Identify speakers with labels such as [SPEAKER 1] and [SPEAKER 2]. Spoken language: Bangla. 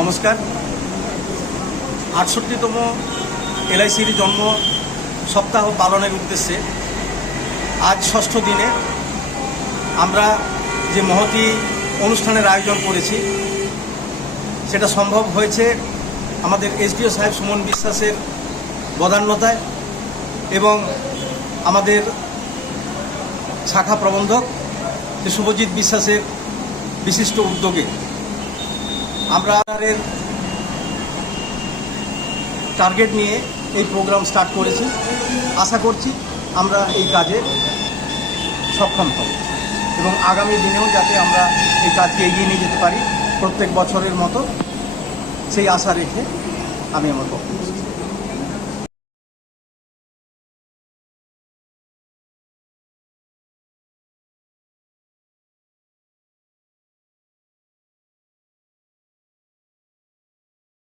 [SPEAKER 1] নমস্কার। আটষট্টিতম এলআইসির জন্ম সপ্তাহ পালনের উদ্দেশ্যে আজ ষষ্ঠ দিনে আমরা যে মহতি অনুষ্ঠানের আয়োজন করেছি, সেটা সম্ভব হয়েছে আমাদের এসডিও সাহেব সুমন বিশ্বাসের বদান্যতায় এবং আমাদের শাখা প্রবন্ধক শুভজিৎ বিশ্বাসের বিশিষ্ট উদ্যোগে। আমরা টার্গেট নিয়ে এই প্রোগ্রাম স্টার্ট করেছি আশা করছি আমরা এই কাজে সক্ষম হব এবং আগামী দিনেও যাতে আমরা এই কাজকে এগিয়ে নিয়ে যেতে পারি, প্রত্যেক বছরের মতো সেই আশা রেখে আমি আমার বক্তব্য।